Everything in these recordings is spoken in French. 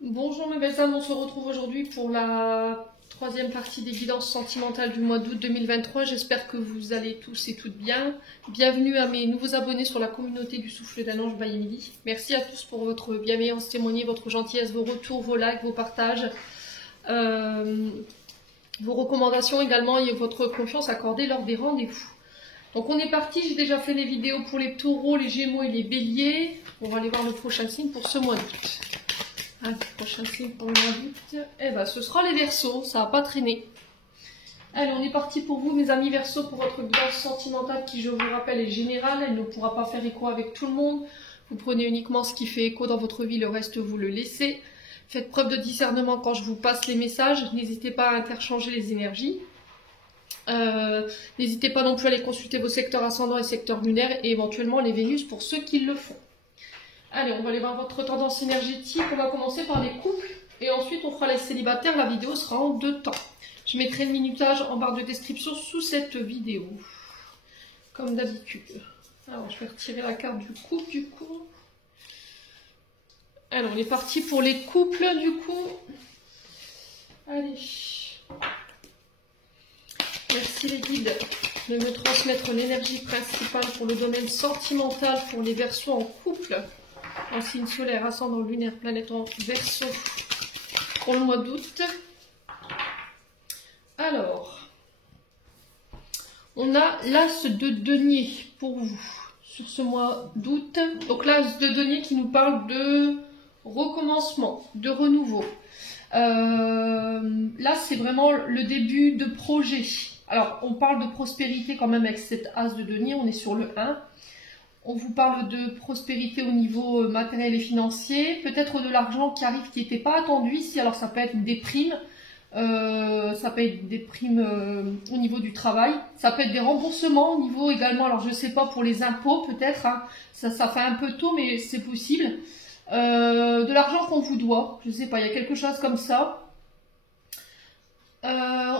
Bonjour mes belles âmes, on se retrouve aujourd'hui pour la troisième partie des guidances sentimentales du mois d'août 2023. J'espère que vous allez tous et toutes bien. Bienvenue à mes nouveaux abonnés sur la communauté du Souffle d'un Ange by Emily. Merci à tous pour votre bienveillance témoignée, votre gentillesse, vos retours, vos likes, vos partages, vos recommandations également et votre confiance accordée lors des rendez-vous. Donc on est parti, j'ai déjà fait les vidéos pour les taureaux, les gémeaux et les béliers. On va aller voir le prochain signe pour ce mois d'août. Ah, prochain signe pour le mois d'août. Eh ben, ce sera les Verseaux, ça va pas traîner. Allez, on est parti pour vous, mes amis Verseaux, pour votre guidance sentimentale qui, je vous rappelle, est générale. Elle ne pourra pas faire écho avec tout le monde. Vous prenez uniquement ce qui fait écho dans votre vie, le reste, vous le laissez. Faites preuve de discernement quand je vous passe les messages. N'hésitez pas à interchanger les énergies. N'hésitez pas non plus à aller consulter vos secteurs ascendants et secteurs lunaires et éventuellement les Vénus pour ceux qui le font. Allez, on va aller voir votre tendance énergétique. On va commencer par les couples et ensuite on fera les célibataires. La vidéo sera en 2 temps. Je mettrai le minutage en barre de description sous cette vidéo, comme d'habitude. Alors, je vais retirer la carte du couple du coup. Alors, on est parti pour les couples du coup. Allez. Merci les guides de me transmettre l'énergie principale pour le domaine sentimental pour les Verseaux en couple. En signe solaire, ascendant lunaire, planète en Verseau pour le mois d'août. Alors, on a l'As de denier pour vous sur ce mois d'août. Donc l'As de denier qui nous parle de recommencement, de renouveau. Là, c'est vraiment le début de projet. Alors, on parle de prospérité quand même avec cet As de denier, on est sur le 1. On vous parle de prospérité au niveau matériel et financier, peut-être de l'argent qui arrive qui n'était pas attendu ici. Alors ça peut être des primes, au niveau du travail, ça peut être des remboursements au niveau également, alors je ne sais pas pour les impôts peut-être, hein, ça fait un peu tôt mais c'est possible. De l'argent qu'on vous doit, je ne sais pas, il y a quelque chose comme ça.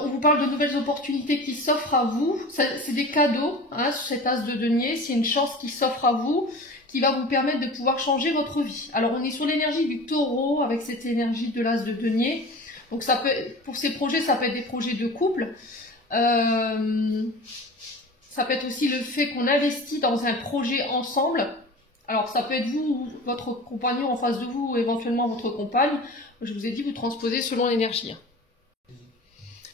On vous parle de nouvelles opportunités qui s'offrent à vous. C'est des cadeaux, hein, sur cet As de denier. C'est une chance qui s'offre à vous, qui va vous permettre de pouvoir changer votre vie. Alors, on est sur l'énergie du taureau, avec cette énergie de l'As de denier. Donc, ça peut, pour ces projets, ça peut être des projets de couple. Ça peut être aussi le fait qu'on investit dans un projet ensemble. Alors, ça peut être vous ou votre compagnon en face de vous, ou éventuellement votre compagne. Je vous ai dit, vous transposez selon l'énergie.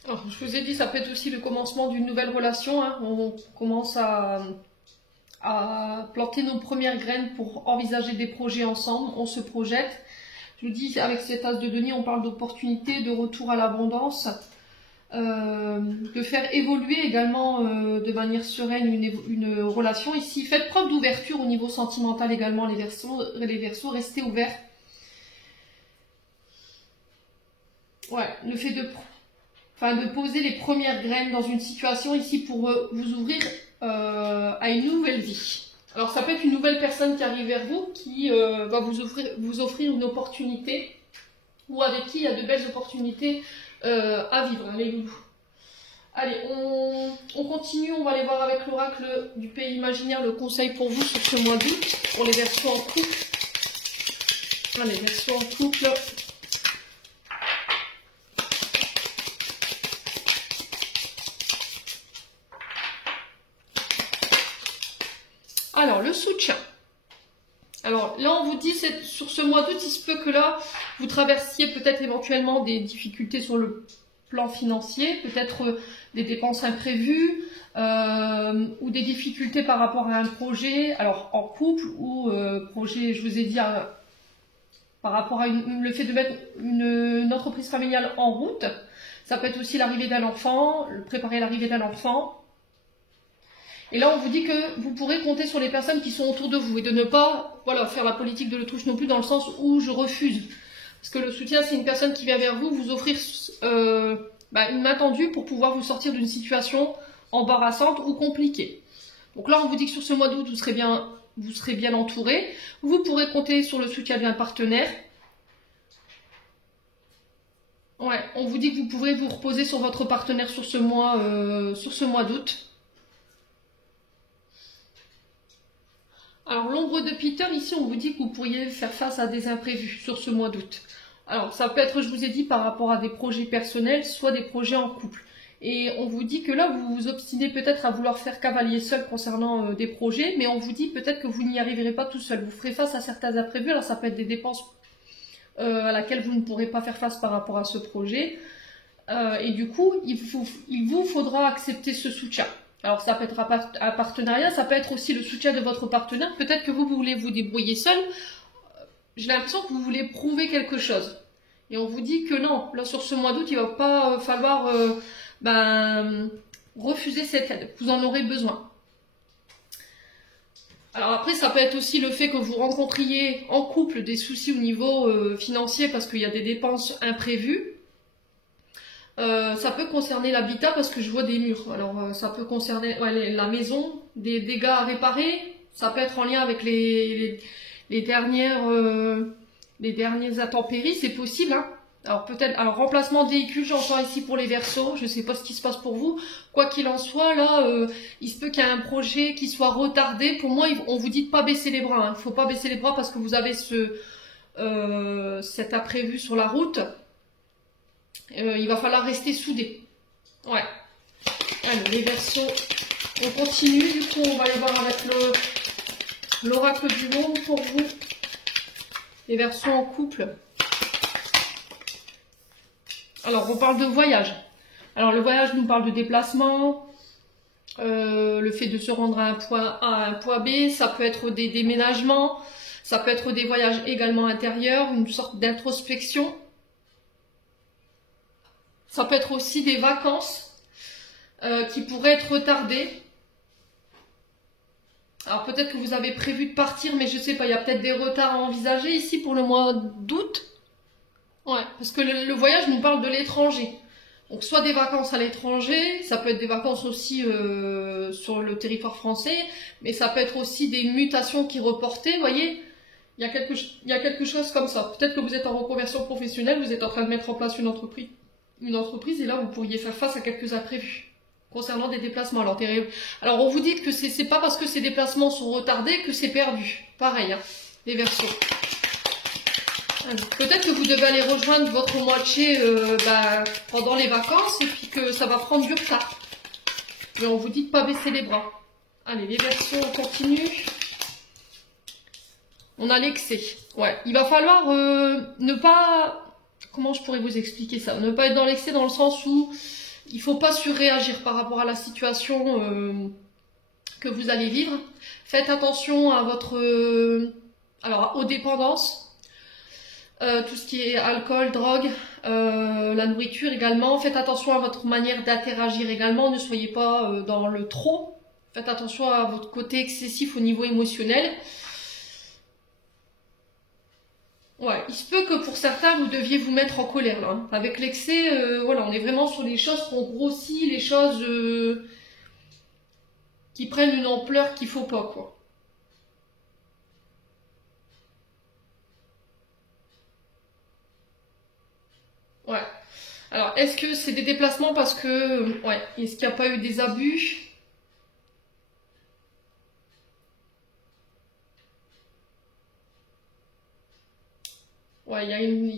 Alors, je vous ai dit, ça peut être aussi le commencement d'une nouvelle relation. Hein. On commence à planter nos premières graines pour envisager des projets ensemble. On se projette. Je vous dis, avec cet As de denier, on parle d'opportunités, de retour à l'abondance, de faire évoluer également de manière sereine une relation. Ici, faites preuve d'ouverture au niveau sentimental également, les Verseaux, restez ouverts. Ouais, le fait de poser les premières graines dans une situation ici pour vous ouvrir à une nouvelle vie. Alors ça peut être une nouvelle personne qui arrive vers vous, qui va vous offrir une opportunité, ou avec qui il y a de belles opportunités à vivre, hein, les loulous. Allez, on continue, on va aller voir avec l'oracle du pays imaginaire le conseil pour vous sur ce mois d'août, pour les Verseaux en couple. Allez, Verseaux en couple. Alors, le soutien. Alors, là, on vous dit, sur ce mois d'août, il se peut que là, vous traversiez peut-être éventuellement des difficultés sur le plan financier, peut-être des dépenses imprévues, ou des difficultés par rapport à un projet, alors en couple, ou projet, je vous ai dit, par rapport à le fait de mettre une entreprise familiale en route. Ça peut être aussi l'arrivée d'un enfant, préparer l'arrivée d'un enfant. Et là, on vous dit que vous pourrez compter sur les personnes qui sont autour de vous et de ne pas faire la politique de l'autruche non plus dans le sens où je refuse. Parce que le soutien, c'est une personne qui vient vers vous, vous offrir une main tendue pour pouvoir vous sortir d'une situation embarrassante ou compliquée. Donc là, on vous dit que sur ce mois d'août, vous serez bien entouré. Vous pourrez compter sur le soutien d'un partenaire. Ouais, on vous dit que vous pourrez vous reposer sur votre partenaire sur ce mois d'août. Alors, l'ombre de Peter, ici, on vous dit que vous pourriez faire face à des imprévus sur ce mois d'août. Alors, ça peut être, je vous ai dit, par rapport à des projets personnels, soit des projets en couple. Et on vous dit que là, vous vous obstinez peut-être à vouloir faire cavalier seul concernant des projets, mais on vous dit peut-être que vous n'y arriverez pas tout seul. Vous ferez face à certains imprévus, alors ça peut être des dépenses à laquelle vous ne pourrez pas faire face par rapport à ce projet. Et du coup, il vous faudra accepter ce soutien. Alors ça peut être un partenariat, ça peut être aussi le soutien de votre partenaire. Peut-être que vous voulez vous débrouiller seul. J'ai l'impression que vous voulez prouver quelque chose. Et on vous dit que non, là sur ce mois d'août, il ne va pas falloir refuser cette aide. Vous en aurez besoin. Alors après, ça peut être aussi le fait que vous rencontriez en couple des soucis au niveau financier parce qu'il y a des dépenses imprévues. Ça peut concerner l'habitat parce que je vois des murs. Alors ça peut concerner la maison, des dégâts à réparer. Ça peut être en lien avec les dernières intempéries, c'est possible. Hein. Alors peut-être, alors remplacement de véhicule, j'entends ici pour les Verseaux. Je ne sais pas ce qui se passe pour vous. Quoi qu'il en soit, là, il se peut qu'il y ait un projet qui soit retardé. Pour moi, on vous dit de pas baisser les bras. Il ne faut pas baisser les bras parce que vous avez cet imprévu sur la route. Il va falloir rester soudé. Ouais. Alors, les Verseaux, on continue. Du coup, on va aller voir avec l'oracle du monde pour vous. Les Verseaux en couple. Alors, on parle de voyage. Alors, le voyage nous parle de déplacement, le fait de se rendre à un point A à un point B. Ça peut être des déménagements, ça peut être des voyages également intérieurs, une sorte d'introspection. Ça peut être aussi des vacances qui pourraient être retardées. Alors peut-être que vous avez prévu de partir, mais je sais pas, il y a peut-être des retards à envisager ici pour le mois d'août. Ouais, parce que le voyage nous parle de l'étranger. Donc soit des vacances à l'étranger, ça peut être des vacances aussi sur le territoire français, mais ça peut être aussi des mutations qui reportées, vous voyez. Il y a quelque chose comme ça. Peut-être que vous êtes en reconversion professionnelle, vous êtes en train de mettre en place une entreprise et là vous pourriez faire face à quelques imprévus concernant des déplacements. Alors on vous dit que c'est pas parce que ces déplacements sont retardés que c'est perdu. Pareil, hein, les Verseaux. Peut-être que vous devez aller rejoindre votre moitié pendant les vacances et puis que ça va prendre du retard. Mais on vous dit de pas baisser les bras. Allez, les Verseaux, on continue. On a l'excès. Ouais, il va falloir ne pas... Comment je pourrais vous expliquer ça? Ne pas être dans l'excès dans le sens où il ne faut pas surréagir par rapport à la situation que vous allez vivre. Faites attention à aux dépendances. Tout ce qui est alcool, drogue, la nourriture également. Faites attention à votre manière d'interagir également. Ne soyez pas dans le trop. Faites attention à votre côté excessif au niveau émotionnel. Ouais, il se peut que pour certains, vous deviez vous mettre en colère là. Hein. Avec l'excès, voilà, on est vraiment sur les choses qu'on grossit, les choses qui prennent une ampleur qu'il faut pas, quoi. Ouais. Alors, est-ce que c'est des déplacements parce que... Ouais, est-ce qu'il n'y a pas eu des abus? Ouais, il y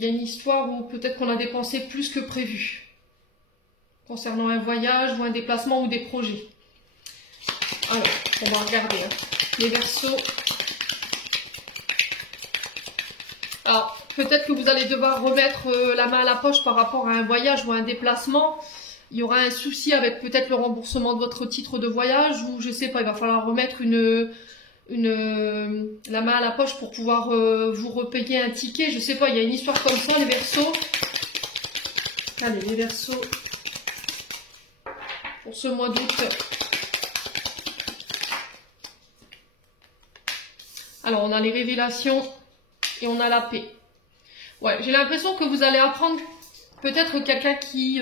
a une histoire où peut-être qu'on a dépensé plus que prévu. Concernant un voyage ou un déplacement ou des projets. Alors, on va regarder. Hein. Les Verseaux. Alors, peut-être que vous allez devoir remettre la main à la poche par rapport à un voyage ou à un déplacement. Il y aura un souci avec peut-être le remboursement de votre titre de voyage ou je sais pas, il va falloir remettre la main à la poche pour pouvoir vous repayer un ticket. Je sais pas, il y a une histoire comme ça, les Verseaux. Allez, les Verseaux. Pour ce mois d'août. Alors, on a les révélations et on a la paix. Ouais, j'ai l'impression que vous allez apprendre peut-être quelqu'un qui...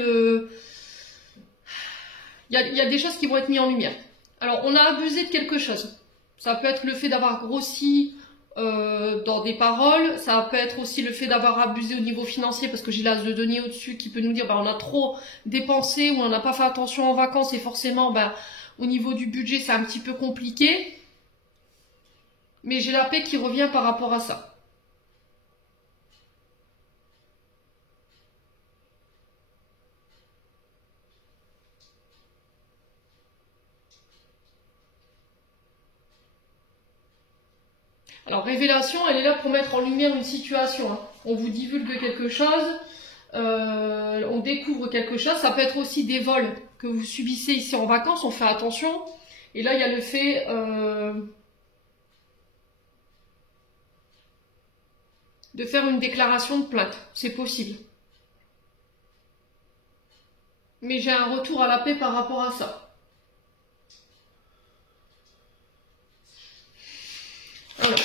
Il y a des choses qui vont être mises en lumière. Alors, on a abusé de quelque chose. Ça peut être le fait d'avoir grossi dans des paroles. Ça peut être aussi le fait d'avoir abusé au niveau financier parce que j'ai l'as de denier au-dessus qui peut nous dire on a trop dépensé ou on n'a pas fait attention en vacances et forcément au niveau du budget c'est un petit peu compliqué. Mais j'ai la paix qui revient par rapport à ça. Alors, révélation, elle est là pour mettre en lumière une situation. Hein. On vous divulgue quelque chose, on découvre quelque chose. Ça peut être aussi des vols que vous subissez ici en vacances, on fait attention. Et là, il y a le fait de faire une déclaration de plainte. C'est possible. Mais j'ai un retour à la paix par rapport à ça. Alors.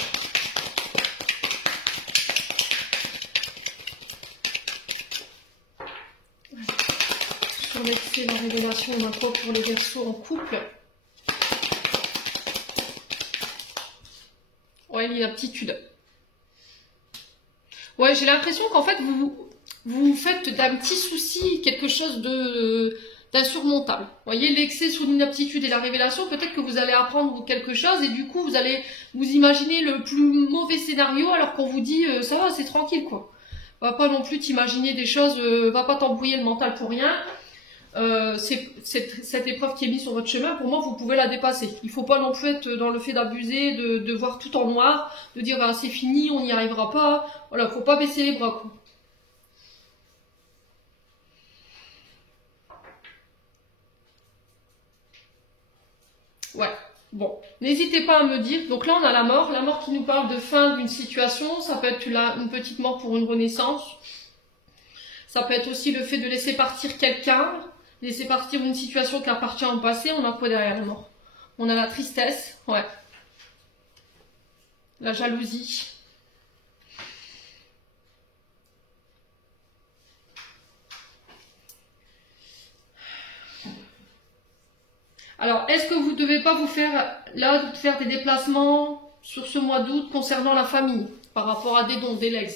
Sur l'excès, la révélation, on a quoi pour les Verseaux en couple? Ouais, l'inaptitude. Ouais, j'ai l'impression qu'en fait, vous faites d'un petit souci quelque chose d'insurmontable. Vous voyez, l'excès sur l'inaptitude et la révélation, peut-être que vous allez apprendre quelque chose et du coup, vous allez vous imaginer le plus mauvais scénario alors qu'on vous dit ça va, c'est tranquille quoi. Va pas non plus t'imaginer des choses, va pas t'embrouiller le mental pour rien. Cette épreuve qui est mise sur votre chemin, pour moi, vous pouvez la dépasser. Il faut pas non plus être dans le fait d'abuser, de voir tout en noir, de dire ah, c'est fini, on n'y arrivera pas. Voilà, faut pas baisser les bras quoi. Ouais, bon, n'hésitez pas à me dire. Donc là, on a la mort qui nous parle de fin d'une situation. Ça peut être une petite mort pour une renaissance. Ça peut être aussi le fait de laisser partir quelqu'un, laisser partir une situation qui appartient au passé. On a quoi derrière la mort? On a la tristesse, ouais, la jalousie. Alors, est-ce que vous ne devez pas vous faire des déplacements sur ce mois d'août concernant la famille, par rapport à des dons, des legs?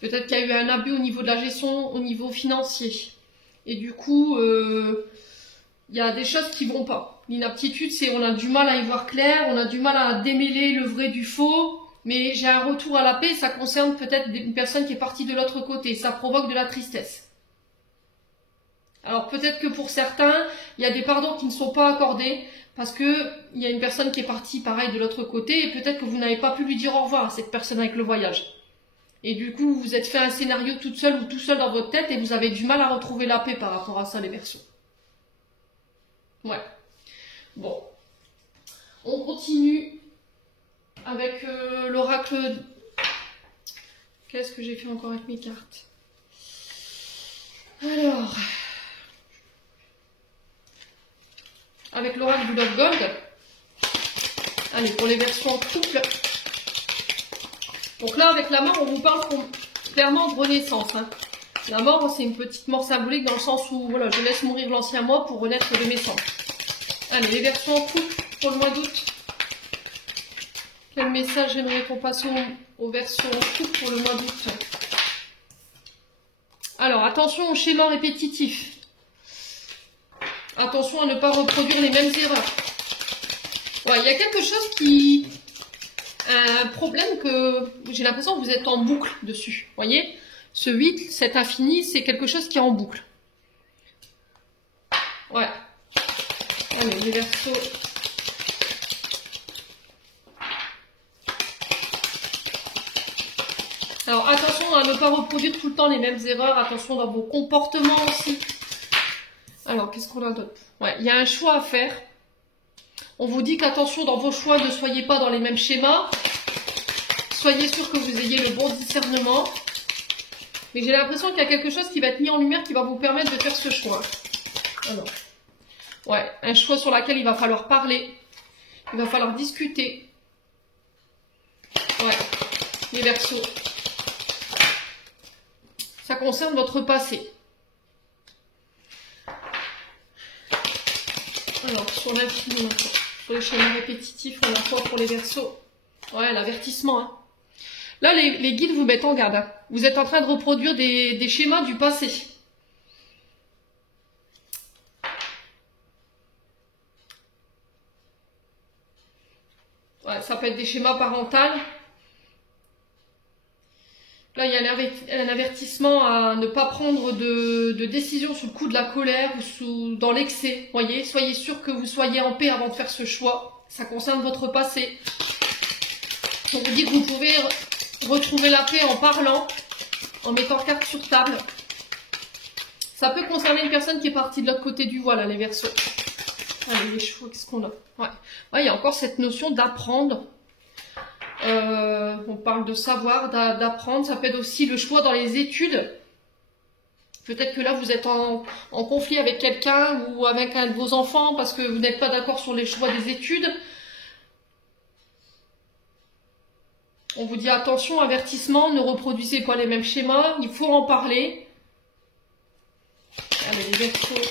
Peut-être qu'il y a eu un abus au niveau de la gestion, au niveau financier. Et du coup, il y a des choses qui vont pas. L'inaptitude, c'est on a du mal à y voir clair, on a du mal à démêler le vrai du faux. Mais j'ai un retour à la paix, ça concerne peut-être une personne qui est partie de l'autre côté. Ça provoque de la tristesse. Alors peut-être que pour certains, il y a des pardons qui ne sont pas accordés parce que il y a une personne qui est partie pareil de l'autre côté et peut-être que vous n'avez pas pu lui dire au revoir à cette personne avec le voyage. Et du coup, vous vous êtes fait un scénario toute seule ou tout seul dans votre tête et vous avez du mal à retrouver la paix par rapport à ça, les Verseaux. Ouais. Bon. On continue avec l'oracle. Qu'est-ce que j'ai fait encore avec mes cartes? Alors. Avec l'oracle du Love Gold. Allez, pour les Verseaux en couple. Donc là, avec la mort, on vous parle clairement de renaissance. Hein. La mort, c'est une petite mort symbolique dans le sens où voilà, je laisse mourir l'ancien moi pour renaître de mes cendres. Allez, les Verseaux en couple pour le mois d'août. Quel message j'aimerais qu'on passe aux Verseaux en couple pour le mois d'août? Alors, attention au schéma répétitif. Attention à ne pas reproduire les mêmes erreurs. Ouais, il y a quelque chose qui... Un problème que j'ai l'impression que vous êtes en boucle dessus. Vous voyez? Ce 8, cet infini, c'est quelque chose qui est en boucle. Ouais. Allez, les Verseaux. Alors, attention à ne pas reproduire tout le temps les mêmes erreurs. Attention dans vos comportements aussi. Alors, qu'est-ce qu'on a d'autre? Ouais, il y a un choix à faire. On vous dit qu'attention dans vos choix, ne soyez pas dans les mêmes schémas. Soyez sûr que vous ayez le bon discernement. Mais j'ai l'impression qu'il y a quelque chose qui va être mis en lumière qui va vous permettre de faire ce choix. Alors, ouais, un choix sur lequel il va falloir parler. Il va falloir discuter. Ouais, les Verseaux. Ça concerne votre passé. Alors, sur l'infini, sur les schémas répétitifs, on a quoi pour les Verseaux? Ouais, l'avertissement. Hein. Là, les guides vous mettent en garde. Hein. Vous êtes en train de reproduire des schémas du passé. Ouais, ça peut être des schémas parentaux. Là, il y a un avertissement à ne pas prendre de décision sous le coup de la colère ou dans l'excès. Voyez, soyez sûr que vous soyez en paix avant de faire ce choix. Ça concerne votre passé. On vous dit que vous pouvez retrouver la paix en parlant, en mettant carte sur table. Ça peut concerner une personne qui est partie de l'autre côté du voile, les Verseaux. Allez, les chevaux, qu'est-ce qu'on a? Ouais, il y a encore cette notion d'apprendre. On parle de savoir, d'apprendre. Ça peut être aussi le choix dans les études. Peut-être que là, vous êtes en conflit avec quelqu'un ou avec un de vos enfants parce que vous n'êtes pas d'accord sur les choix des études. On vous dit attention, avertissement, ne reproduisez pas les mêmes schémas, il faut en parler. Allez, les Verseaux.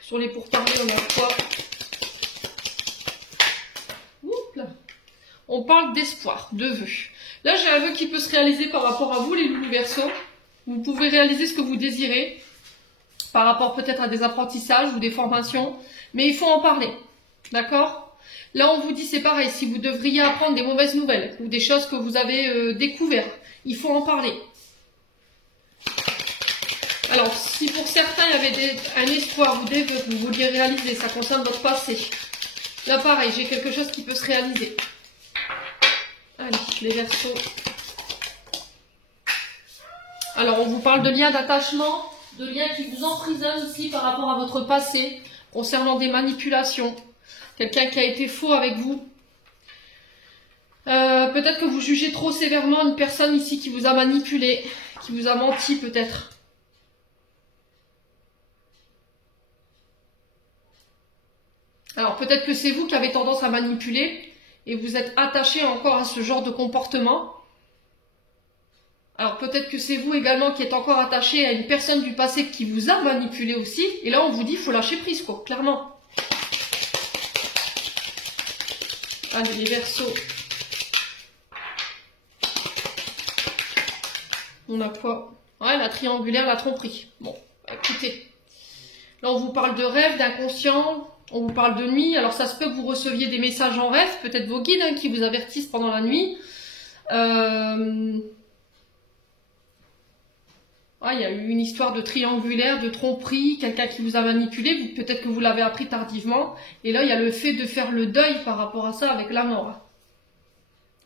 Sur les pourparlers, on a quoi? Oups là. On parle d'espoir, de vœux. Là, j'ai un vœu qui peut se réaliser par rapport à vous, les loulous Verseaux. Vous pouvez réaliser ce que vous désirez, par rapport peut-être à des apprentissages ou des formations, mais il faut en parler, d'accord? Là, on vous dit, c'est pareil, si vous devriez apprendre des mauvaises nouvelles, ou des choses que vous avez découvertes, il faut en parler. Alors, si pour certains, il y avait un espoir ou des vœux que vous vouliez réaliser, ça concerne votre passé. Là, pareil, j'ai quelque chose qui peut se réaliser. Allez, les Verseaux. Alors, on vous parle de liens d'attachement, de liens qui vous emprisonnent ici par rapport à votre passé, concernant des manipulations. Quelqu'un qui a été faux avec vous. Peut-être que vous jugez trop sévèrement une personne ici qui vous a manipulé, qui vous a menti peut-être. Alors, peut-être que c'est vous qui avez tendance à manipuler et vous êtes attaché encore à ce genre de comportement. Alors peut-être que c'est vous également qui êtes encore attaché à une personne du passé qui vous a manipulé aussi. Et là on vous dit il faut lâcher prise quoi, clairement. Allez les Verseaux. On a quoi? Ouais, la triangulaire, la tromperie. Bon, écoutez. Là on vous parle de rêve, d'inconscient. On vous parle de nuit, alors ça se peut que vous receviez des messages en rêve, peut-être vos guides qui vous avertissent pendant la nuit. Il y a eu une histoire de triangulaire, de tromperie, quelqu'un qui vous a manipulé, peut-être que vous l'avez appris tardivement. Et là, il y a le fait de faire le deuil par rapport à ça avec la mort.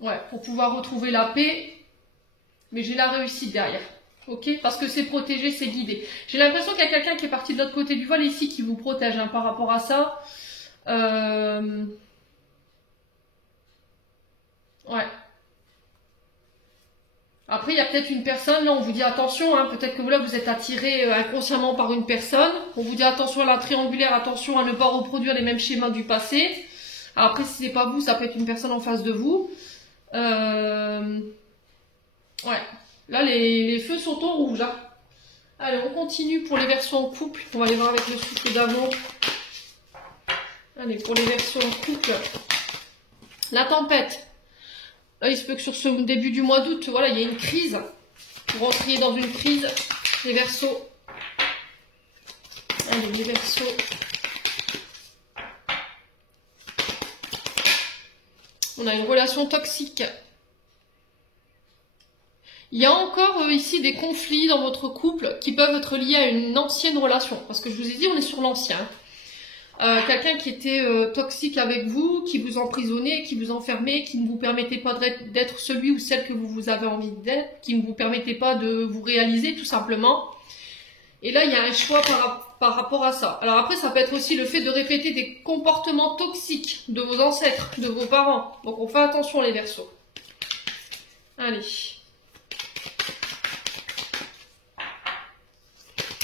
Ouais, pour pouvoir retrouver la paix, mais j'ai la réussite derrière. Ok, parce que c'est protégé, c'est guidé. J'ai l'impression qu'il y a quelqu'un qui est parti de l'autre côté du voile ici qui vous protège par rapport à ça. Ouais. Après, il y a peut-être une personne, là on vous dit attention, peut-être que là vous êtes attiré inconsciemment par une personne. On vous dit attention à la triangulaire, attention à ne pas reproduire les mêmes schémas du passé. Alors après, si c'est pas vous, ça peut être une personne en face de vous. Ouais. Là, les feux sont au rouge. Allez, on continue pour les Verseaux en couple. On va aller voir avec le souffle d'amour. Allez, pour les Verseaux en couple. La tempête. Là, il se peut que sur ce début du mois d'août, voilà, il y a une crise. Vous rentriez dans une crise. Les Verseaux. Allez, les Verseaux. On a une relation toxique. Il y a encore ici des conflits dans votre couple qui peuvent être liés à une ancienne relation. Parce que je vous ai dit, on est sur l'ancien. Quelqu'un qui était toxique avec vous, qui vous emprisonnait, qui vous enfermait, qui ne vous permettait pas d'être celui ou celle que vous avez envie d'être, qui ne vous permettait pas de vous réaliser tout simplement. Et là, il y a un choix par rapport à ça. Alors après, ça peut être aussi le fait de répéter des comportements toxiques de vos ancêtres, de vos parents. Donc on fait attention les Verseaux. Allez.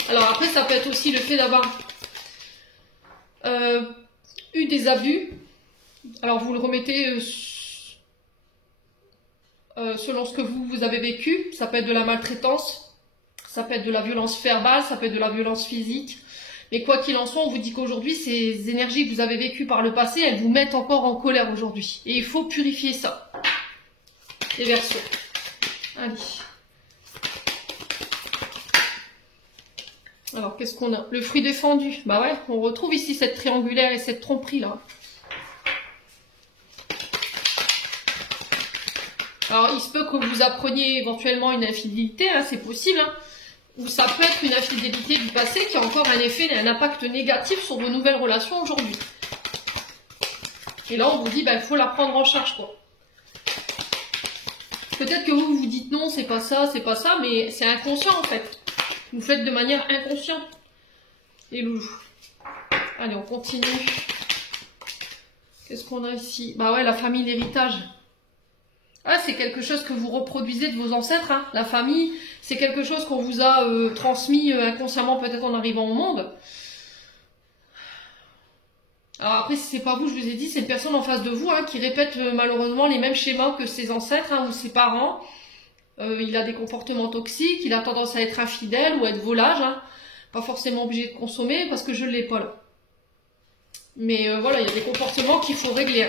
Alors après, ça peut être aussi le fait d'avoir eu des abus. Alors vous le remettez selon ce que vous avez vécu. Ça peut être de la maltraitance, ça peut être de la violence verbale, ça peut être de la violence physique. Mais quoi qu'il en soit, on vous dit qu'aujourd'hui, ces énergies que vous avez vécues par le passé, elles vous mettent encore en colère aujourd'hui. Et il faut purifier ça. Les Verseaux. Allez. Alors, qu'est-ce qu'on a? Le fruit défendu. Bah ouais, on retrouve ici cette triangulaire et cette tromperie là. Alors, il se peut que vous appreniez éventuellement une infidélité, c'est possible. Ou ça peut être une infidélité du passé qui a encore un effet, un impact négatif sur vos nouvelles relations aujourd'hui. Et là, on vous dit, il faut la prendre en charge, quoi. Peut-être que vous vous dites non, c'est pas ça, mais c'est inconscient, en fait. Vous faites de manière inconsciente. Les loups. Allez, on continue. Qu'est-ce qu'on a ici? Bah ouais, la famille, l'héritage. Ah, c'est quelque chose que vous reproduisez de vos ancêtres, hein. La famille, c'est quelque chose qu'on vous a transmis inconsciemment, peut-être en arrivant au monde. Alors après, si c'est pas vous, je vous ai dit, c'est une personne en face de vous, hein, qui répète malheureusement les mêmes schémas que ses ancêtres, hein, ou ses parents. Il a des comportements toxiques, il a tendance à être infidèle ou à être volage, hein. Pas forcément obligé de consommer parce que je ne l'ai pas là. Mais voilà, il y a des comportements qu'il faut régler.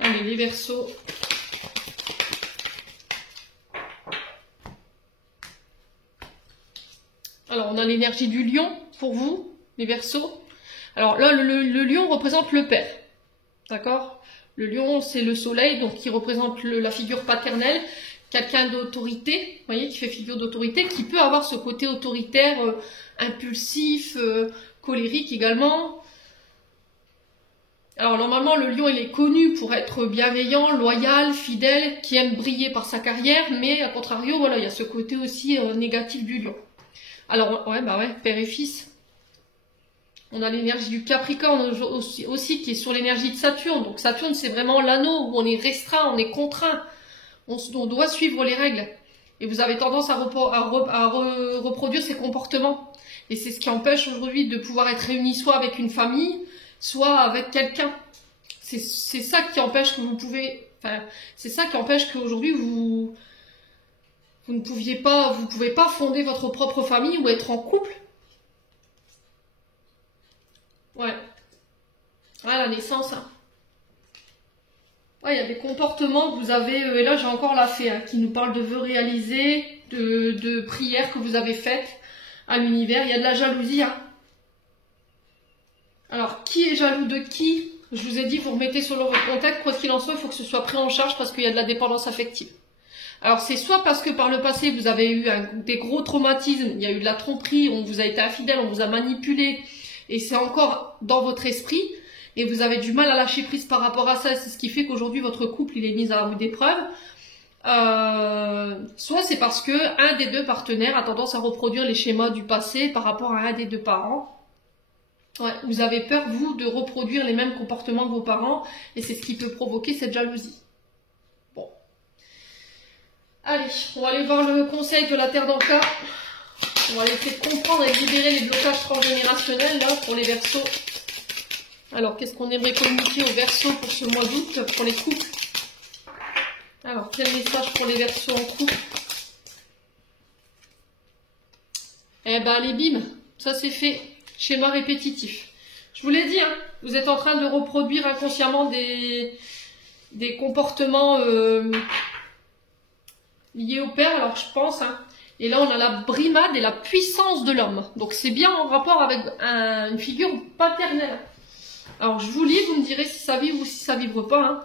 Allez, les Verseaux. Alors, on a l'énergie du lion pour vous, les Verseaux. Alors là, le lion représente le père. D'accord? Le lion, c'est le soleil, donc qui représente la figure paternelle. Quelqu'un d'autorité, vous voyez, qui fait figure d'autorité, qui peut avoir ce côté autoritaire, impulsif, colérique également. Alors normalement, le lion, il est connu pour être bienveillant, loyal, fidèle, qui aime briller par sa carrière, mais à contrario, voilà, il y a ce côté aussi négatif du lion. Alors, ouais, père et fils. On a l'énergie du Capricorne aussi qui est sur l'énergie de Saturne. Donc Saturne, c'est vraiment l'anneau où on est restreint, on est contraint. On doit suivre les règles. Et vous avez tendance à reproduire ces comportements. Et c'est ce qui empêche aujourd'hui de pouvoir être réunis soit avec une famille, soit avec quelqu'un. C'est ça qui empêche que vous pouvez... Enfin, c'est ça qui empêche qu'aujourd'hui vous ne pouvez pas fonder votre propre famille ou être en couple. Ouais. Ah, la naissance, hein. Ouais, il y a des comportements que vous avez, et là j'ai encore la fée, hein, qui nous parle de vœux réalisés, de prières que vous avez faites à l'univers. Il y a de la jalousie, hein. Alors, qui est jaloux de qui? Je vous ai dit, vous remettez sur le contexte, quoi qu'il en soit, il faut que ce soit pris en charge parce qu'il y a de la dépendance affective. Alors, c'est soit parce que par le passé, vous avez eu des gros traumatismes, il y a eu de la tromperie, on vous a été infidèle, on vous a manipulé, et c'est encore dans votre esprit, et vous avez du mal à lâcher prise par rapport à ça, c'est ce qui fait qu'aujourd'hui votre couple il est mis à rude épreuve. Soit c'est parce que un des deux partenaires a tendance à reproduire les schémas du passé par rapport à un des deux parents. Ouais, vous avez peur, vous, de reproduire les mêmes comportements que vos parents, et c'est ce qui peut provoquer cette jalousie. Bon. Allez, on va aller voir le conseil de la Terre d'Anka. On va essayer de comprendre et de libérer les blocages transgénérationnels, là, pour les Verseaux. Alors, qu'est-ce qu'on aimerait communiquer aux Verseaux pour ce mois d'août, pour les couples? Alors, quel message pour les Verseaux en couple? Eh ben, allez, bim, ça c'est fait. Schéma répétitif. Je vous l'ai dit, hein, vous êtes en train de reproduire inconsciemment des comportements liés au père, alors je pense, hein. Et là, on a la brimade et la puissance de l'homme. Donc, c'est bien en rapport avec une figure paternelle. Alors, je vous lis, vous me direz si ça vibre ou si ça vibre pas, hein.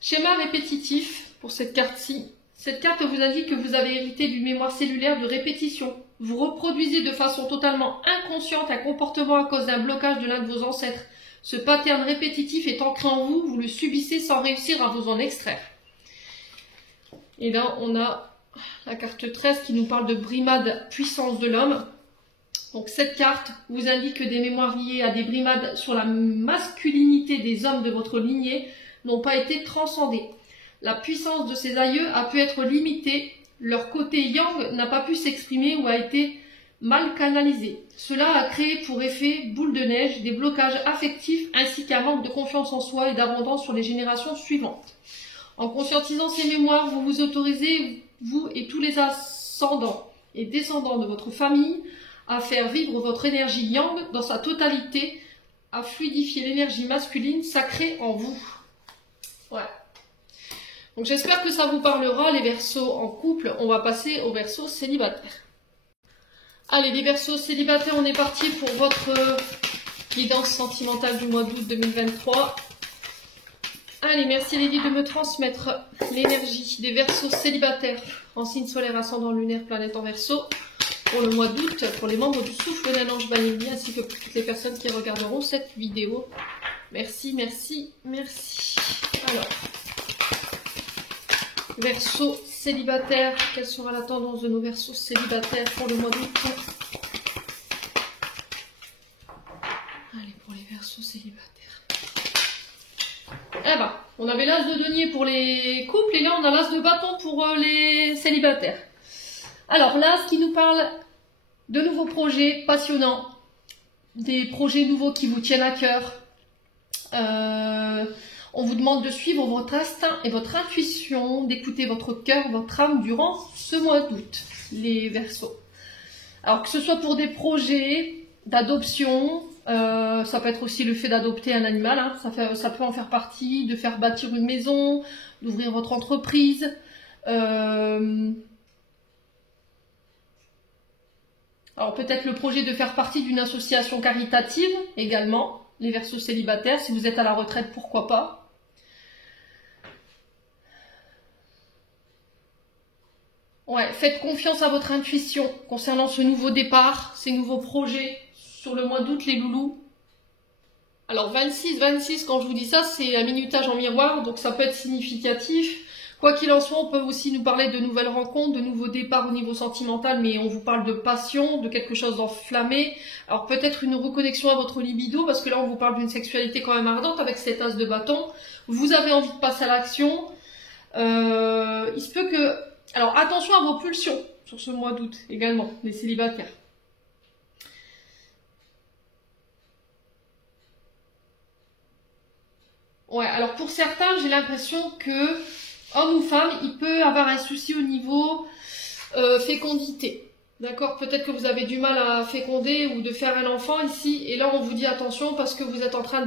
Schéma répétitif pour cette carte-ci. Cette carte vous indique que vous avez hérité d'une mémoire cellulaire de répétition. Vous reproduisez de façon totalement inconsciente un comportement à cause d'un blocage de l'un de vos ancêtres. Ce pattern répétitif est ancré en vous, vous le subissez sans réussir à vous en extraire. Et là, on a la carte 13 qui nous parle de brimade, puissance de l'homme. Donc cette carte vous indique que des mémoires liées à des brimades sur la masculinité des hommes de votre lignée n'ont pas été transcendées. La puissance de ces aïeux a pu être limitée, leur côté yang n'a pas pu s'exprimer ou a été mal canalisé. Cela a créé pour effet boule de neige des blocages affectifs ainsi qu'un manque de confiance en soi et d'abondance sur les générations suivantes. En conscientisant ces mémoires, vous vous autorisez, vous et tous les ascendants et descendants de votre famille, à faire vivre votre énergie yang dans sa totalité, à fluidifier l'énergie masculine sacrée en vous. Ouais. Donc j'espère que ça vous parlera, les Verseaux en couple. On va passer aux Verseaux célibataires. Allez, les Verseaux célibataires, on est parti pour votre guidance sentimentale du mois d'août 2023. Allez, merci Lady de me transmettre l'énergie des Verseaux célibataires en signe solaire, ascendant lunaire, planète en Verseau pour le mois d'août, pour les membres du souffle d'un ange Banini, ainsi que pour toutes les personnes qui regarderont cette vidéo. Merci, merci, merci. Alors, Verseau célibataire, quelle sera la tendance de nos Verseaux célibataires pour le mois d'août? Allez, pour les Verseaux célibataires. Eh ben, on avait l'as de denier pour les couples et là on a l'as de bâton pour les célibataires. Alors là, ce qui nous parle de nouveaux projets passionnants, des projets nouveaux qui vous tiennent à cœur. On vous demande de suivre votre instinct et votre intuition, d'écouter votre cœur, votre âme durant ce mois d'août, les Verseaux. Alors que ce soit pour des projets d'adoption, ça peut être aussi le fait d'adopter un animal, hein, ça peut en faire partie, de faire bâtir une maison, d'ouvrir votre entreprise. Alors peut-être le projet de faire partie d'une association caritative également, les Verseaux célibataires, si vous êtes à la retraite, pourquoi pas. Ouais, faites confiance à votre intuition concernant ce nouveau départ, ces nouveaux projets sur le mois d'août, les loulous. Alors 26, quand je vous dis ça, c'est un minutage en miroir, donc ça peut être significatif. Quoi qu'il en soit, on peut aussi nous parler de nouvelles rencontres, de nouveaux départs au niveau sentimental, mais on vous parle de passion, de quelque chose d'enflammé. Alors peut-être une reconnexion à votre libido, parce que là on vous parle d'une sexualité quand même ardente avec cet as de bâton. Vous avez envie de passer à l'action. Il se peut que... Alors attention à vos pulsions sur ce mois d'août également, les célibataires. Ouais, alors pour certains, j'ai l'impression que, homme ou femme, il peut avoir un souci au niveau fécondité. D'accord? Peut-être que vous avez du mal à féconder ou de faire un enfant ici, et là on vous dit attention parce que vous êtes en train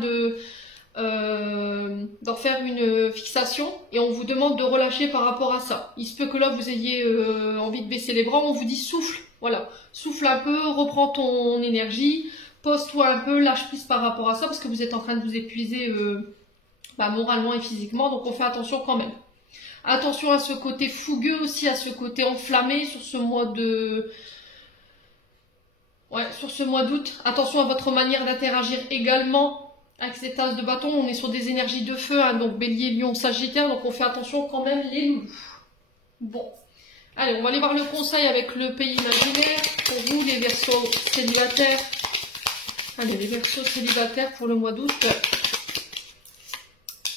d'en faire une fixation et on vous demande de relâcher par rapport à ça. Il se peut que là vous ayez envie de baisser les bras, on vous dit souffle, voilà, souffle un peu, reprends ton énergie, pose-toi un peu, lâche prise par rapport à ça parce que vous êtes en train de vous épuiser moralement et physiquement, donc on fait attention quand même. Attention à ce côté fougueux aussi, à ce côté enflammé sur ce mois de... Ouais, sur ce mois d'août. Attention à votre manière d'interagir également. Avec cet as de bâton, on est sur des énergies de feu, hein, donc bélier, lion, sagittaire, donc on fait attention quand même les loulous. Bon, allez, on va aller voir le conseil avec le pays imaginaire, pour vous les Verseaux célibataires. Allez, les Verseaux célibataires pour le mois d'août.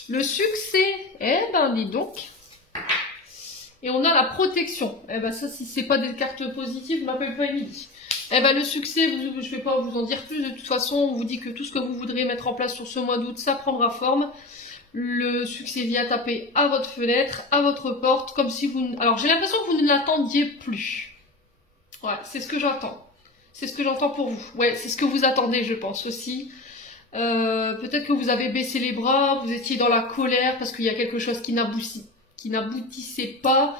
Le succès, eh ben dis donc. Et on a la protection. Eh ben ça, si c'est pas des cartes positives, je m'appelle pas Émilie. Eh ben le succès, je ne vais pas vous en dire plus, de toute façon on vous dit que tout ce que vous voudrez mettre en place sur ce mois d'août, ça prendra forme. Le succès vient taper à votre fenêtre, à votre porte, comme si vous... Alors j'ai l'impression que vous ne l'attendiez plus. Ouais, c'est ce que j'entends. C'est ce que j'entends pour vous. Ouais, c'est ce que vous attendez, je pense aussi. Peut-être que vous avez baissé les bras, vous étiez dans la colère parce qu'il y a quelque chose qui n'aboutissait pas.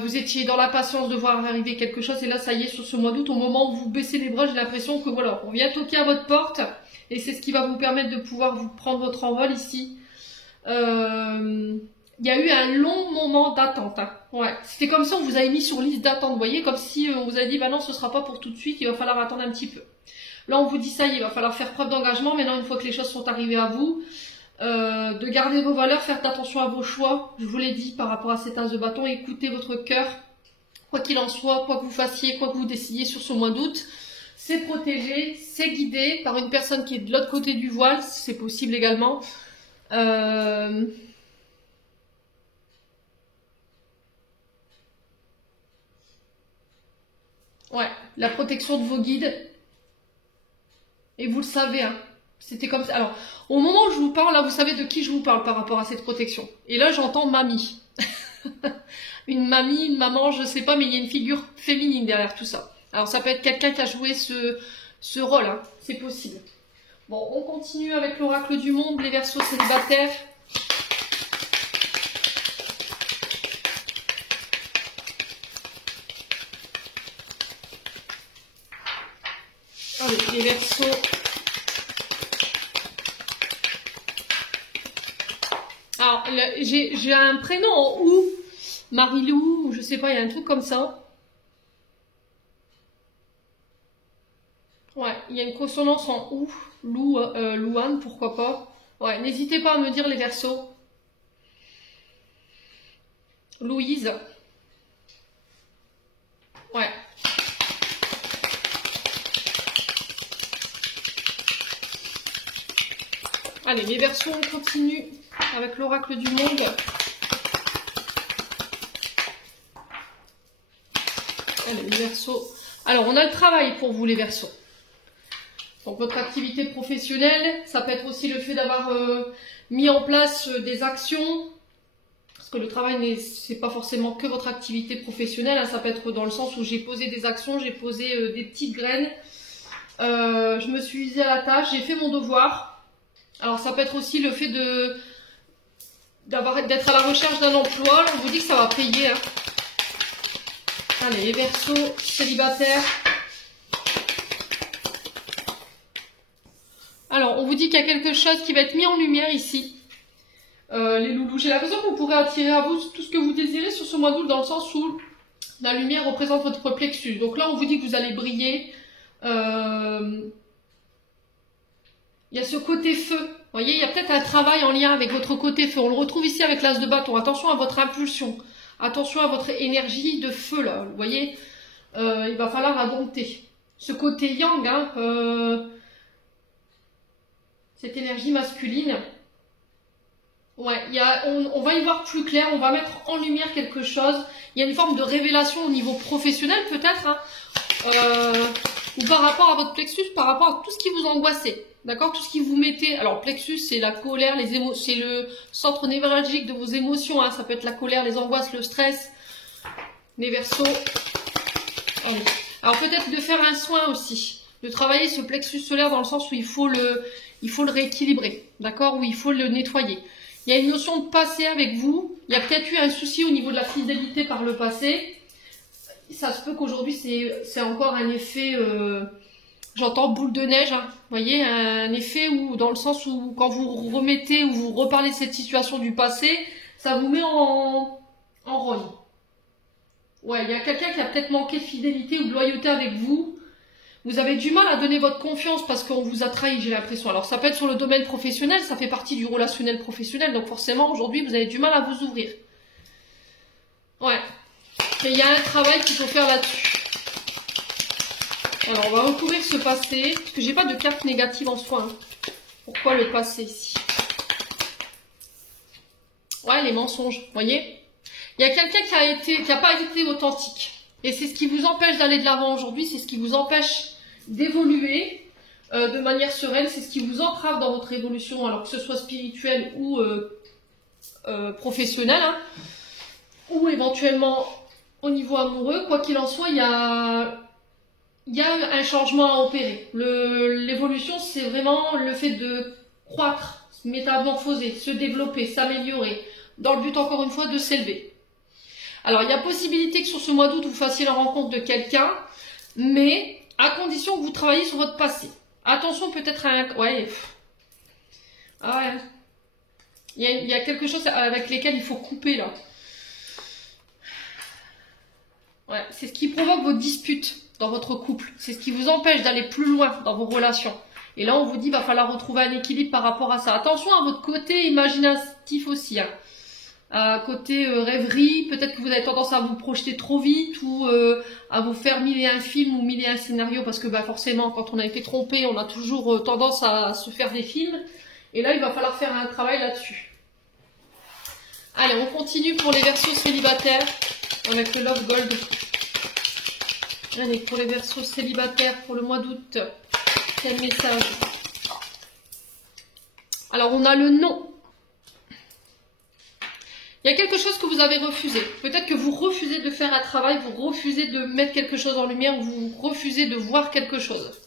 Vous étiez dans la patience de voir arriver quelque chose et là ça y est, sur ce mois d'août, au moment où vous baissez les bras, j'ai l'impression que voilà, on vient toquer à votre porte et c'est ce qui va vous permettre de pouvoir vous prendre votre envol ici. Il y a eu un long moment d'attente, hein. Ouais, c'était comme si on vous avait mis sur liste d'attente, vous voyez, comme si on vous a dit bah non, ce sera pas pour tout de suite, il va falloir attendre un petit peu. Là on vous dit ça y est, il va falloir faire preuve d'engagement. Maintenant, une fois que les choses sont arrivées à vous, de garder vos valeurs, faire attention à vos choix, je vous l'ai dit par rapport à cet as de bâton, écoutez votre cœur, quoi qu'il en soit, quoi que vous fassiez, quoi que vous décidiez sur ce mois d'août, c'est protégé, c'est guidé par une personne qui est de l'autre côté du voile, c'est possible également. Ouais, la protection de vos guides, et vous le savez, hein. C'était comme ça. Alors, au moment où je vous parle, là, vous savez de qui je vous parle par rapport à cette protection. Et là, j'entends mamie. Une mamie, une maman, je sais pas, mais il y a une figure féminine derrière tout ça. Alors, ça peut être quelqu'un qui a joué ce rôle, hein. C'est possible. Bon, on continue avec l'oracle du monde, les Verseaux célibataires. Allez, les Verseaux... Alors, j'ai un prénom en ou, Marilou, ou je sais pas, il y a un truc comme ça. il y a une consonance en OU, Louane, pourquoi pas. Ouais, n'hésitez pas à me dire les Verseaux. Louise. Ouais. Allez, les Verseaux, on continue avec l'oracle du monde. Allez, les Verseaux. Alors, on a le travail pour vous, les Verseaux. Donc, votre activité professionnelle, ça peut être aussi le fait d'avoir mis en place des actions. Parce que le travail, c'est pas forcément que votre activité professionnelle. Hein, ça peut être dans le sens où j'ai posé des actions, j'ai posé des petites graines. Je me suis mise à la tâche, j'ai fait mon devoir. Alors, ça peut être aussi le fait d'être à la recherche d'un emploi. On vous dit que ça va payer. Hein. Allez, les Verseaux célibataires. Alors, on vous dit qu'il y a quelque chose qui va être mis en lumière ici. Les loulous, j'ai l'impression que vous pourrez attirer à vous tout ce que vous désirez sur ce mois d'août, dans le sens où la lumière représente votre plexus. Donc là, on vous dit que vous allez briller. Il y a ce côté feu. Vous voyez, il y a peut-être un travail en lien avec votre côté feu. On le retrouve ici avec l'as de bâton. Attention à votre impulsion. Attention à votre énergie de feu, là. Vous voyez, il va falloir la dompter. Ce côté yang, hein, cette énergie masculine. Ouais, on va y voir plus clair. On va mettre en lumière quelque chose. Il y a une forme de révélation au niveau professionnel, peut-être. Hein, ou par rapport à votre plexus, par rapport à tout ce qui vous angoissait. D'accord? Tout ce qui vous mettez. Alors, plexus, c'est la colère, les émotions, c'est le centre névralgique de vos émotions. Hein. Ça peut être la colère, les angoisses, le stress. Les Verseaux. Allez. Alors, peut-être de faire un soin aussi. De travailler ce plexus solaire dans le sens où il faut le rééquilibrer. D'accord? Où il faut le nettoyer. Il y a une notion de passé avec vous. Il y a peut-être eu un souci au niveau de la fidélité par le passé. Ça se peut qu'aujourd'hui, c'est encore un effet... J'entends boule de neige, hein. Vous voyez, un effet où, dans le sens où quand vous remettez ou vous reparlez de cette situation du passé, ça vous met en rogne. Ouais, il y a quelqu'un qui a peut-être manqué de fidélité ou de loyauté avec vous. Vous avez du mal à donner votre confiance parce qu'on vous a trahi, j'ai l'impression. Alors ça peut être sur le domaine professionnel, ça fait partie du relationnel professionnel, donc forcément aujourd'hui vous avez du mal à vous ouvrir. Ouais, et il y a un travail qu'il faut faire là-dessus. Alors, on va recouvrir ce passé, parce que j'ai pas de carte négative en soi. Hein. Pourquoi le passé ici? Ouais, les mensonges, vous voyez? Il y a quelqu'un qui a pas été authentique. Et c'est ce qui vous empêche d'aller de l'avant aujourd'hui, c'est ce qui vous empêche d'évoluer de manière sereine, c'est ce qui vous entrave dans votre évolution, alors que ce soit spirituelle ou professionnelle, hein, ou éventuellement au niveau amoureux. Quoi qu'il en soit, il y a un changement à opérer. L'évolution, c'est vraiment le fait de croître, se métamorphoser, se développer, s'améliorer, dans le but, encore une fois, de s'élever. Alors, il y a possibilité que sur ce mois d'août, vous fassiez la rencontre de quelqu'un, mais à condition que vous travailliez sur votre passé. Attention, peut-être à un... Ouais. Ah ouais. Il y a quelque chose avec lesquels il faut couper, là. Ouais, c'est ce qui provoque vos disputes dans votre couple. C'est ce qui vous empêche d'aller plus loin dans vos relations. Et là, on vous dit, va falloir retrouver un équilibre par rapport à ça. Attention à votre côté imaginatif aussi. Hein. Côté rêverie, peut-être que vous avez tendance à vous projeter trop vite ou à vous faire mille et un films ou mille et un scénarios parce que forcément, quand on a été trompé, on a toujours tendance à se faire des films. Et là, il va falloir faire un travail là-dessus. Allez, on continue pour les Verseaux célibataires avec le Love Gold. Allez, pour les Verseaux célibataires pour le mois d'août, quel message? Alors, on a le non. Il y a quelque chose que vous avez refusé. Peut-être que vous refusez de faire un travail, vous refusez de mettre quelque chose en lumière, vous refusez de voir quelque chose.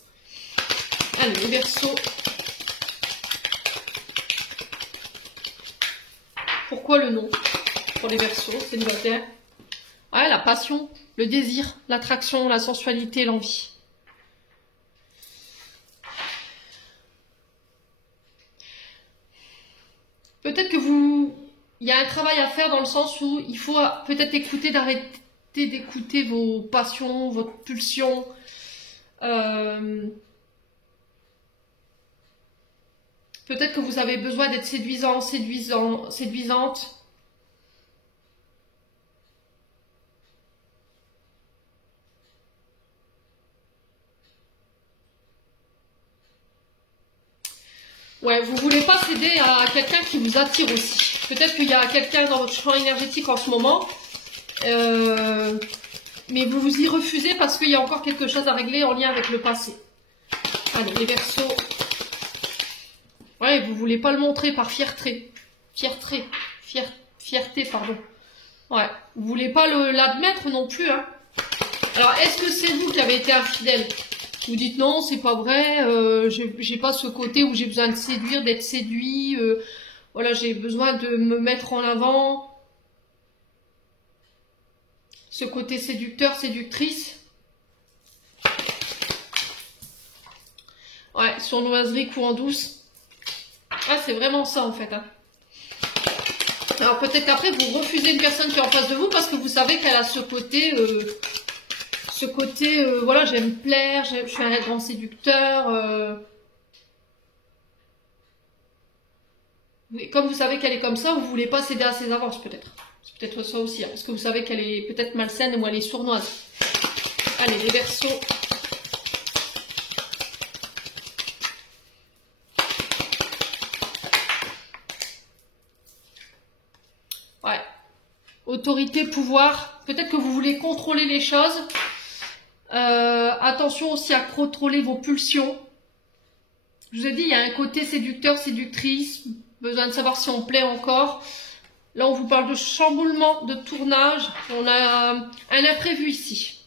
Allez, les Verseaux. Pourquoi le non pour les Verseaux célibataires? Ouais, la passion, le désir, l'attraction, la sensualité, l'envie. Peut-être que il y a un travail à faire dans le sens où il faut peut-être d'arrêter d'écouter vos passions, votre pulsion. Peut-être que vous avez besoin d'être séduisant, séduisante. Ouais, vous voulez pas céder à quelqu'un qui vous attire aussi. Peut-être qu'il y a quelqu'un dans votre champ énergétique en ce moment, mais vous vous y refusez parce qu'il y a encore quelque chose à régler en lien avec le passé. Allez, les Verseaux. Ouais, vous voulez pas le montrer par fierté. Fierté, pardon. Ouais, vous voulez pas l'admettre non plus, hein. Alors, est-ce que c'est vous qui avez été infidèle? Vous dites non, c'est pas vrai, j'ai pas ce côté où j'ai besoin de séduire, d'être séduit, voilà, j'ai besoin de me mettre en avant. Ce côté séducteur, séductrice. Ouais, sournoiserie, coup en douce. Ah, c'est vraiment ça en fait, hein. Alors peut-être qu'après vous refusez une personne qui est en face de vous parce que vous savez qu'elle a ce côté, voilà, j'aime plaire, je suis un grand séducteur. Comme vous savez qu'elle est comme ça, vous voulez pas céder à ses avances peut-être. C'est peut-être ça aussi, hein, parce que vous savez qu'elle est peut-être malsaine ou elle est sournoise. Allez, les Verseaux. Ouais. Autorité, pouvoir. Peut-être que vous voulez contrôler les choses. Attention aussi à contrôler vos pulsions. Je vous ai dit, il y a un côté séducteur, séductrice. Besoin de savoir si on plaît encore. Là, on vous parle de chamboulement, de tournage. On a un imprévu ici.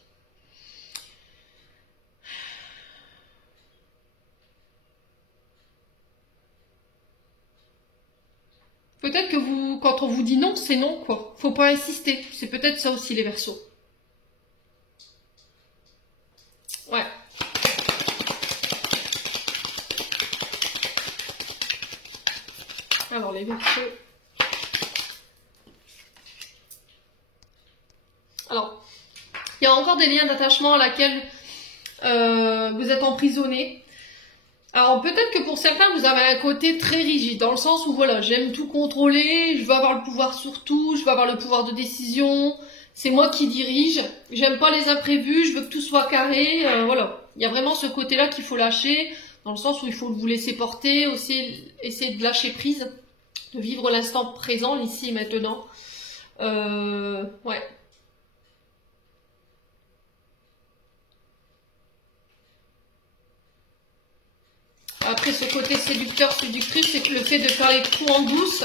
Peut-être que vous, quand on vous dit non, c'est non, quoi. Faut pas insister. C'est peut-être ça aussi, les Verseaux. Ouais. Alors, les Verseaux. Alors, il y a encore des liens d'attachement à laquelle vous êtes emprisonné. Alors, peut-être que pour certains, vous avez un côté très rigide, dans le sens où, voilà, j'aime tout contrôler, je veux avoir le pouvoir sur tout, je veux avoir le pouvoir de décision, c'est moi qui dirige, j'aime pas les imprévus, je veux que tout soit carré, voilà. Il y a vraiment ce côté-là qu'il faut lâcher, dans le sens où il faut vous laisser porter, aussi essayer de lâcher prise, de vivre l'instant présent, l'ici et maintenant. Ouais. Après, ce côté séducteur, séductrice, c'est que le fait de faire les coups en douce.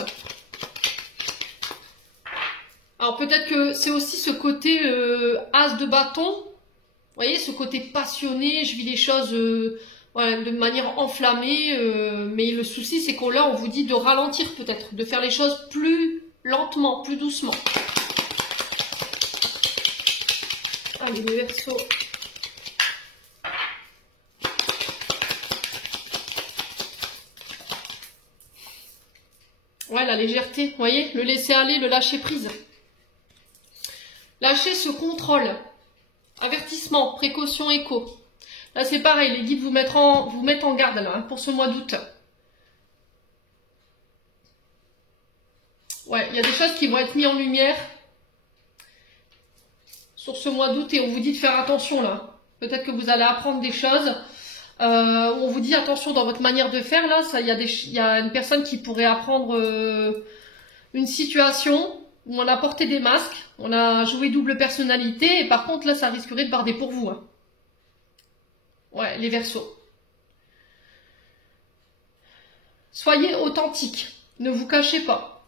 Alors peut-être que c'est aussi ce côté as de bâton. Vous voyez, ce côté passionné, je vis les choses voilà, de manière enflammée. Mais le souci, c'est qu'on là, on vous dit de ralentir peut-être, de faire les choses plus lentement, plus doucement. Allez, les Verseaux. Ouais, la légèreté, vous voyez, le laisser aller, le lâcher prise. Lâcher ce contrôle. Avertissement, précaution, écho. Là, c'est pareil, les guides vous mettent en garde là, hein, pour ce mois d'août. Ouais, il y a des choses qui vont être mises en lumière sur ce mois d'août et on vous dit de faire attention là. Peut-être que vous allez apprendre des choses. On vous dit attention dans votre manière de faire là, il y a une personne qui pourrait apprendre une situation où on a porté des masques, on a joué double personnalité et par contre là ça risquerait de barder pour vous. Hein. Ouais, les Verseaux. Soyez authentique, ne vous cachez pas.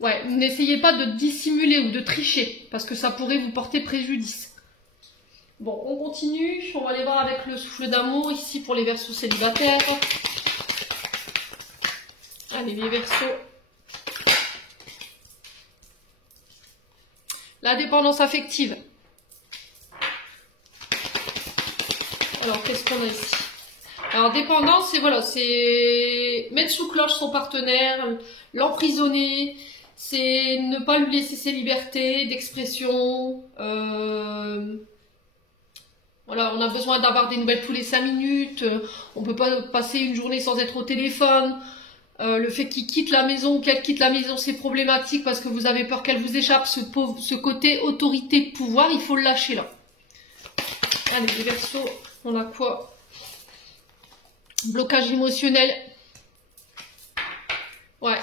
Ouais, n'essayez pas de dissimuler ou de tricher parce que ça pourrait vous porter préjudice. Bon, on continue, on va aller voir avec le souffle d'amour ici pour les Verseaux célibataires. Allez, les Verseaux. La dépendance affective. Alors, qu'est-ce qu'on a ici? Alors, dépendance, c'est voilà, c'est mettre sous cloche son partenaire, l'emprisonner, c'est ne pas lui laisser ses libertés d'expression, Voilà, on a besoin d'avoir des nouvelles tous les 5 minutes. On peut pas passer une journée sans être au téléphone. Le fait qu'il quitte la maison ou qu'elle quitte la maison, c'est problématique parce que vous avez peur qu'elle vous échappe. Ce côté autorité, pouvoir, il faut le lâcher là. Allez, les Verseaux, on a quoi? Blocage émotionnel. Ouais.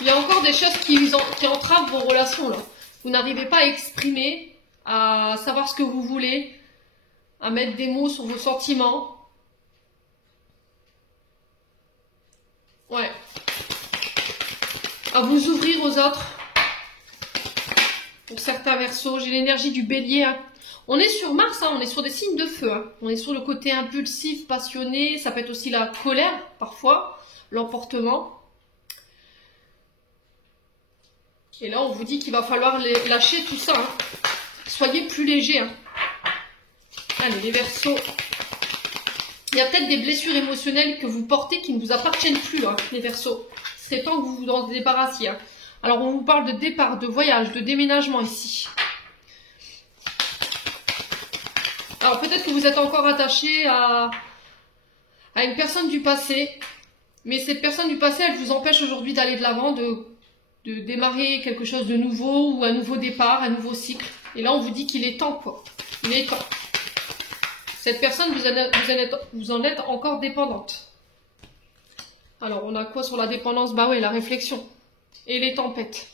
Il y a encore des choses qui entravent vos relations là. Vous n'arrivez pas à exprimer, à savoir ce que vous voulez, à mettre des mots sur vos sentiments. Ouais. À vous ouvrir aux autres. Pour certains Verseaux, j'ai l'énergie du Bélier. Hein. On est sur Mars, hein, on est sur des signes de feu. Hein. On est sur le côté impulsif, passionné. Ça peut être aussi la colère, parfois, l'emportement. Et là, on vous dit qu'il va falloir lâcher tout ça. Hein. Soyez plus léger. Hein. Allez, les Verseaux. Il y a peut-être des blessures émotionnelles que vous portez qui ne vous appartiennent plus, hein, les Verseaux. C'est temps que vous vous en débarrassiez. Hein. Alors, on vous parle de départ, de voyage, de déménagement ici. Alors, peut-être que vous êtes encore attaché à une personne du passé. Mais cette personne du passé, elle vous empêche aujourd'hui d'aller de l'avant, de démarrer quelque chose de nouveau ou un nouveau départ, un nouveau cycle. Et là, on vous dit qu'il est temps, quoi. Il est temps. Cette personne, vous en êtes encore dépendante. Alors, on a quoi sur la dépendance? Bah oui, la réflexion. Et les tempêtes.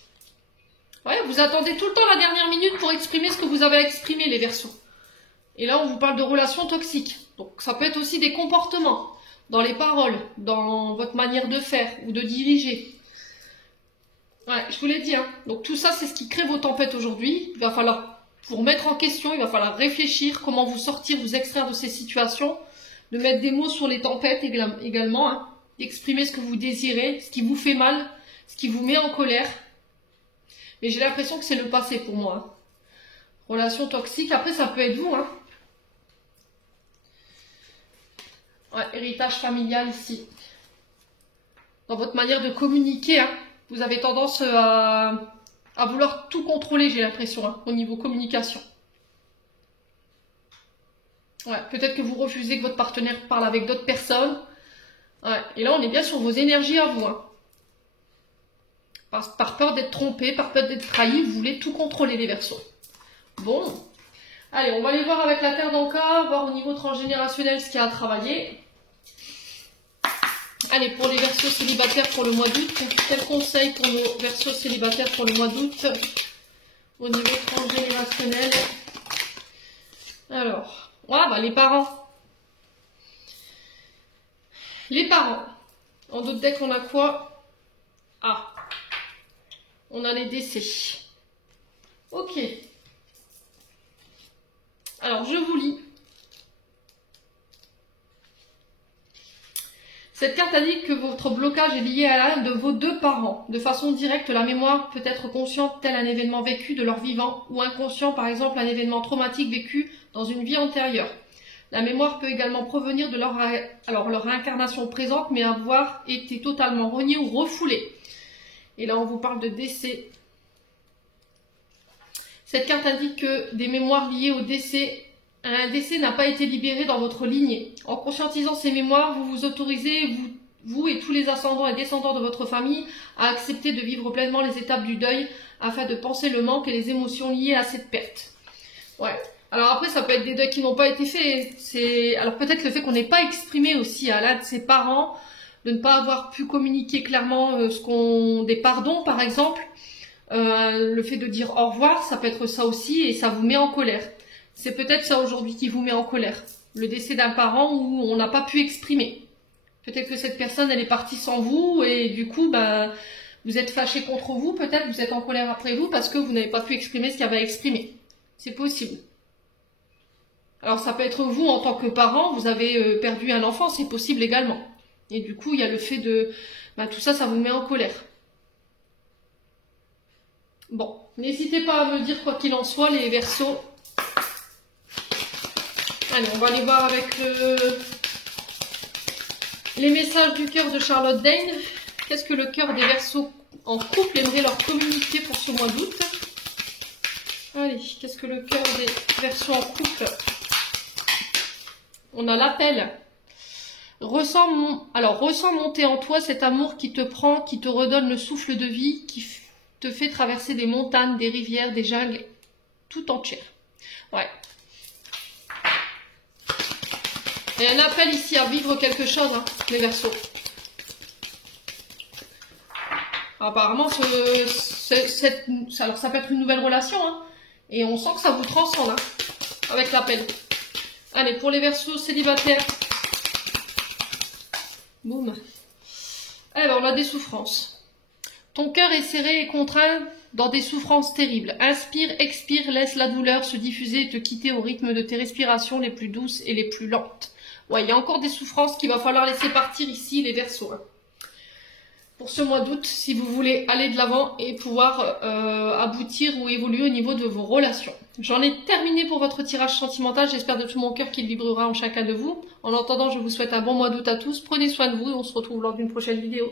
Ouais, vous attendez tout le temps la dernière minute pour exprimer ce que vous avez à exprimer, les Verseaux. Et là, on vous parle de relations toxiques. Donc, ça peut être aussi des comportements, dans les paroles, dans votre manière de faire ou de diriger. Ouais, je vous l'ai dit. Hein. Donc, tout ça, c'est ce qui crée vos tempêtes aujourd'hui. Il va falloir vous remettre en question, il va falloir réfléchir comment vous sortir, vous extraire de ces situations, de mettre des mots sur les tempêtes également, hein, d'exprimer ce que vous désirez, ce qui vous fait mal, ce qui vous met en colère. Mais j'ai l'impression que c'est le passé pour moi. Hein. Relation toxique, après ça peut être vous. Hein. Ouais, héritage familial ici. Dans votre manière de communiquer, hein, vous avez tendance à vouloir tout contrôler, j'ai l'impression, hein, au niveau communication. Ouais, peut-être que vous refusez que votre partenaire parle avec d'autres personnes. Ouais, et là, on est bien sur vos énergies à vous. Hein. Par peur d'être trompé, par peur d'être trahi, vous voulez tout contrôler, les Verseaux. Bon. Allez, on va aller voir avec la Terre d'Anka, voir au niveau transgénérationnel ce qu'il y a à travailler. Allez, pour les Verseaux célibataires pour le mois d'août, quel conseil pour nos Verseaux célibataires pour le mois d'août au niveau transgénérationnel? Alors, ouais, bah les parents. Les parents. En d'autres decks, on a quoi? Ah, on a les décès. Ok. Alors, je vous lis. Cette carte indique que votre blocage est lié à l'un de vos deux parents. De façon directe, la mémoire peut être consciente tel un événement vécu de leur vivant ou inconscient, par exemple un événement traumatique vécu dans une vie antérieure. La mémoire peut également provenir de leur réincarnation présente, mais avoir été totalement reniée ou refoulée. Et là, on vous parle de décès. Cette carte indique que des mémoires liées au décès, un décès n'a pas été libéré dans votre lignée. En conscientisant ces mémoires, vous vous autorisez, vous et tous les ascendants et descendants de votre famille, à accepter de vivre pleinement les étapes du deuil afin de penser le manque et les émotions liées à cette perte. Ouais. Alors après, ça peut être des deuils qui n'ont pas été faits. Alors peut-être le fait qu'on n'ait pas exprimé aussi à l'un de ses parents, de ne pas avoir pu communiquer clairement des pardons par exemple. Le fait de dire au revoir, ça peut être ça aussi et ça vous met en colère. C'est peut-être ça aujourd'hui qui vous met en colère. Le décès d'un parent où on n'a pas pu exprimer. Peut-être que cette personne, elle est partie sans vous et du coup, vous êtes fâché contre vous. Peut-être vous êtes en colère après vous parce que vous n'avez pas pu exprimer ce qu'il y avait à exprimer. C'est possible. Alors ça peut être vous en tant que parent, vous avez perdu un enfant, c'est possible également. Et du coup, il y a le fait de... tout ça, ça vous met en colère. Bon, n'hésitez pas à me dire quoi qu'il en soit, les Verseaux. Allez, on va aller voir avec les messages du cœur de Charlotte Dane. Qu'est-ce que le cœur des Verseaux en couple aimerait leur communiquer pour ce mois d'août? Allez, qu'est-ce que le cœur des Verseaux en couple On a l'appel. Ressens monter en toi cet amour qui te prend, qui te redonne le souffle de vie, qui te fait traverser des montagnes, des rivières, des jungles, tout entière. Ouais. Il y a un appel ici à vivre quelque chose, hein, les Verseaux. Apparemment, alors ça peut être une nouvelle relation, hein, et on sent que ça vous transcende, hein, avec l'appel. Allez, pour les Verseaux célibataires. Boum. Eh ben, on a des souffrances. Ton cœur est serré et contraint dans des souffrances terribles. Inspire, expire, laisse la douleur se diffuser et te quitter au rythme de tes respirations les plus douces et les plus lentes. Ouais, il y a encore des souffrances qu'il va falloir laisser partir ici, les Verseaux. Hein. Pour ce mois d'août, si vous voulez aller de l'avant et pouvoir aboutir ou évoluer au niveau de vos relations. J'en ai terminé pour votre tirage sentimental. J'espère de tout mon cœur qu'il vibrera en chacun de vous. En attendant, je vous souhaite un bon mois d'août à tous. Prenez soin de vous et on se retrouve lors d'une prochaine vidéo.